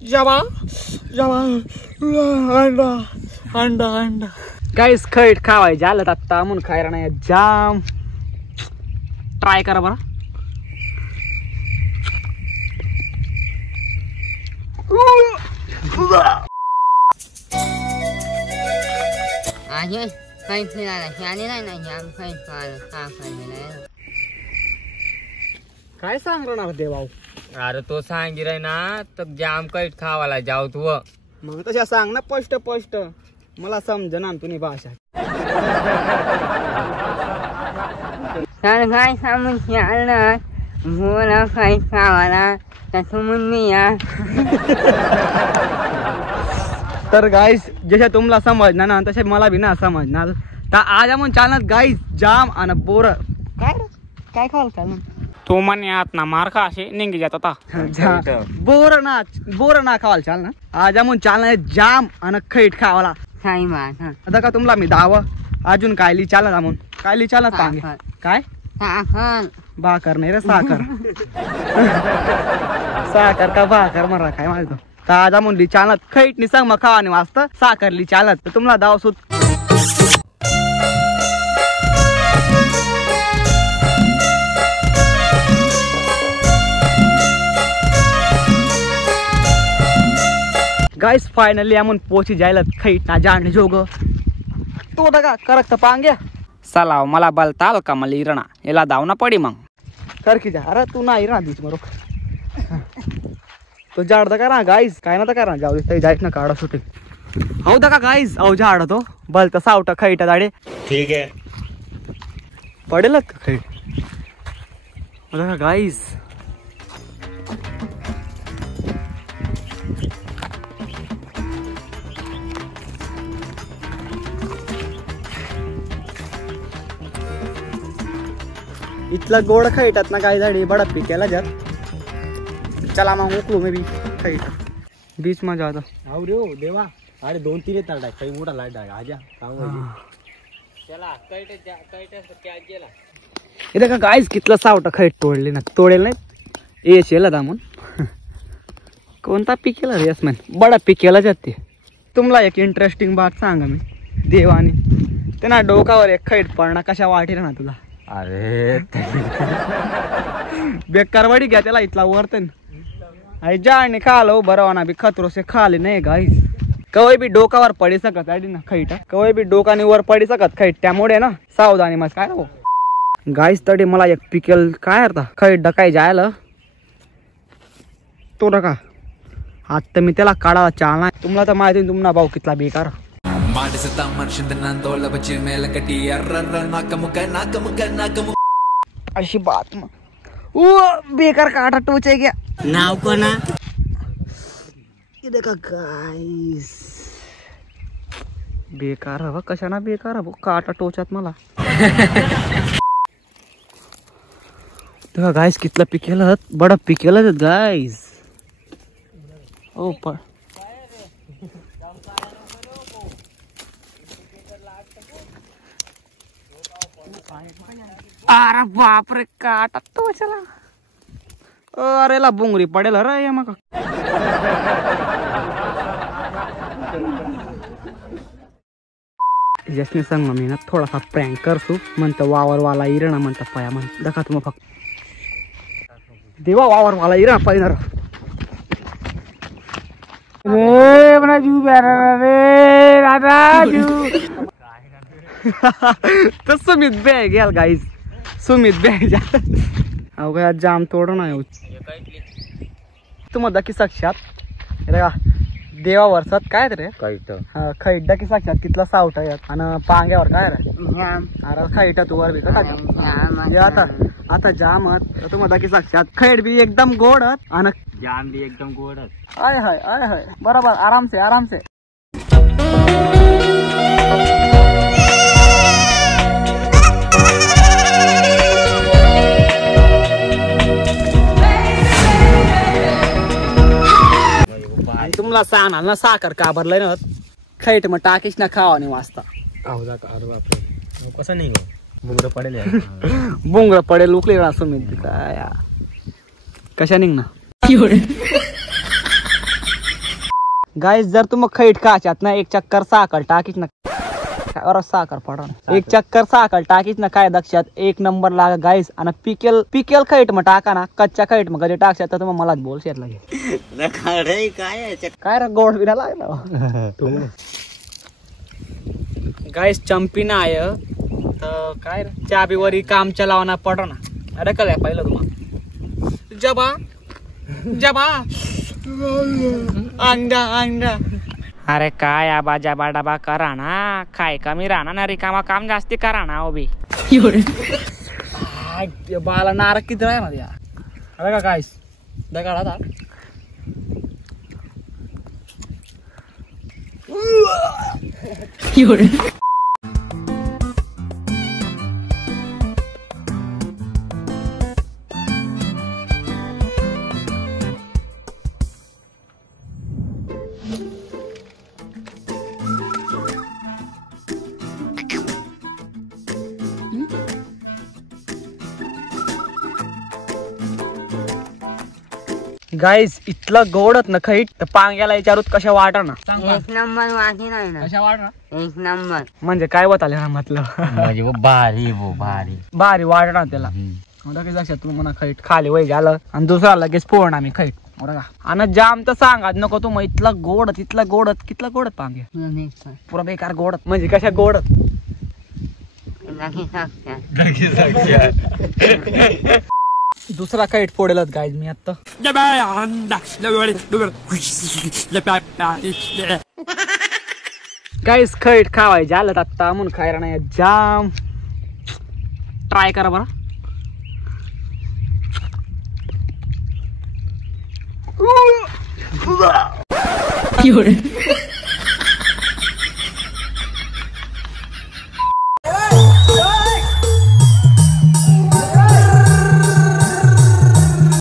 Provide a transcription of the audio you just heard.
जावा जावा अंडा अंडा अंडा गाईस खैट खावाय झालं आता म्हणून खायला नाही जाम ट्राय करा बरं काय सांगणार देवा अरे तो सांगी रे ना तर जाम कैट खावाला जाऊ तू मग तशा सांग ना स्पष्ट स्पष्ट मला समज ना तुझी भाषा काय सांगून मला काही खावाला तर गाईस जशा तुम्हाला समजणार ना तसे मला बी ना समजणार तर आज आपण चालणार गाईस जाम आणि बोर काय काय खाल का तो म्हणे आत ना मार खा असे निघी जात आता बोर ना खावाल चाल ना आज आपण चालणार जाम आणि खैट खावाला काही बात आता का तुम्हाला मी दाव अजून कायली चालत आपण कायली चालत सांगे काय भाकर नाही रे साखर साखर का भाकर मरा काय माहिती तर आज म्हणली चालत खैट नि सांग मग खावाने वाजता साखरली चालत तर तुम्हाला दाव सुत गाइस फाइनली आपण पोची जायला खैट ना जाणे जोग तो दगा करक पांग्या सलाव मला बलताल का मला इरणा याला दावना पडी मग कर की जा अरे तू ना इरणा दिस मरो तो झाड दका ना गाइस काय ना करा जाऊ दे जायच ना काढा सुटे हो दका गाइस औ झाड तो बलत सावटा खैटा दाडे ठीक है पडेल का खैट दका गाइस इतला गोड खैटात ना काही झाडी बडा पिकेला जात चला मग उकलू मी बी खैट बीच में जाता आव रे देवा अरे 2-3 येतात काही मोठा लाट आहे आजा चला कैट क्या गेला हे देखा गाइस कितला सावटा खैट तोडले ना तोडेल नाही ये शेला दामून कोणता पिकेला रे यस बडा पिकेला जाते तुम्हाला एक इंटरेस्टिंग बात सांगा मी देवाने त्यांना डोकावर एक खैट पडणार कशा वाटेल ना तुला अरे बेकारवाडी घ्या त्याला इथला वरतन जाने खालो बरवाना भी खतरो से खाले नाही गाईस कवय बी डोकावर पडी सकत आडी ना खैट कवय बी डोकाने वर पडी सकत खैट त्यामुळे ना सावधानी मस्त काय हो गाईस तडी मला एक पिकेल काय अर्था खैट डकाय जायला तो डका आता मी त्याला काढायला चालना तुम्हाला तर माहिती तुम्हाला भाऊ कितला बेकार अशी बात मग बेकार काटा टोचे गया नाव कोणा देखा गाइस बेकार हवा कशाना बेकार हवा काटा टोचात मला देखा गाइस कितला पिकेला बडा पिकेला गाइस ओ पण अरे बाप रे काटा तो चला अरे ला बुंगरी पडेल रे मग जसने सांग मी ना थोडासा प्रँक करसू म्हणत वावर वाला इरणा म्हणत पाया म्हण दखा तुम्ही फक्त देवा वावर वाला इरणा पाहिणार रे बना जू रे राजा जू तो सुमित बॅग याल गाईस सुमित बॅग जा अवघा जाम तोड ना तुम्हाला की साक्षात का देवा वर्षात काय रे कैट हा खैड्डा की साक्षात कितला सावटा यात आणि पांग्यावर काय रे अरे खैटा तू वर बी का आता जामत तुम्हाला की साक्षात खैड बी एकदम गोड आणि जाम भी एकदम गोड आय हाय बरोबर आराम से तुम्हाला सांगणार ना साखर का भरलंय ना खैट मग टाकीच ना खावा नाही वाजता अरे बापरे कसं नाही बुंगरं पडेल बुंगरं पडेल उकले सुमित काय कशा निघ ना गाईस जर तुम्ही खैट खाच्यात ना एक चक्कर साखर टाकीच ना और साखर पडा एक चक्कर साखर टाकीच ना काय दक्षात एक नंबर लागा गाईस. आणि पिकेल खैट मग टाका ना कच्च्या खैट मग कधी टाकशात तर तुम्ही मलाच बोल शेत लागेल काय रे गोड बिना लागला गाईस चंपी ना आय तर काय रे चाबीवरी काम चलावना पडो ना अरे कल पहिलं तुम्हाला जबा जबा अंडा अंडा. अरे काय आबा जबा डबा करा ना काय कमी राहणार ना रिकामा काम जास्ती करा ना ओबी बाला नारक किती आहे मध्ये अरे का काय दगड आता गाईस इथलं गोडत ना खैट तर पांग्याला विचारूत कशा वाटा ना एक नंबर वाटी नाही ना कशा वाटणार एक नंबर म्हणजे काय बताले ना म्हटलं म्हणजे भारी भारी भारी वाटणार त्याला लगेच लक्षात तू म्हणा खैट खाली वय झालं आणि दुसरा लगेच पोहण आम्ही खैट का आणि जाम तर सांगा नको तू मग इथला गोडत कितला गोडत पांग्या पुरा बेकार गोडत म्हणजे कशा गोडत दुसरा काईट फोडेलच गाईज मी आता गाईज खैट खावाय झालं आता म्हणून खायला नाही जाम ट्राय करा बरं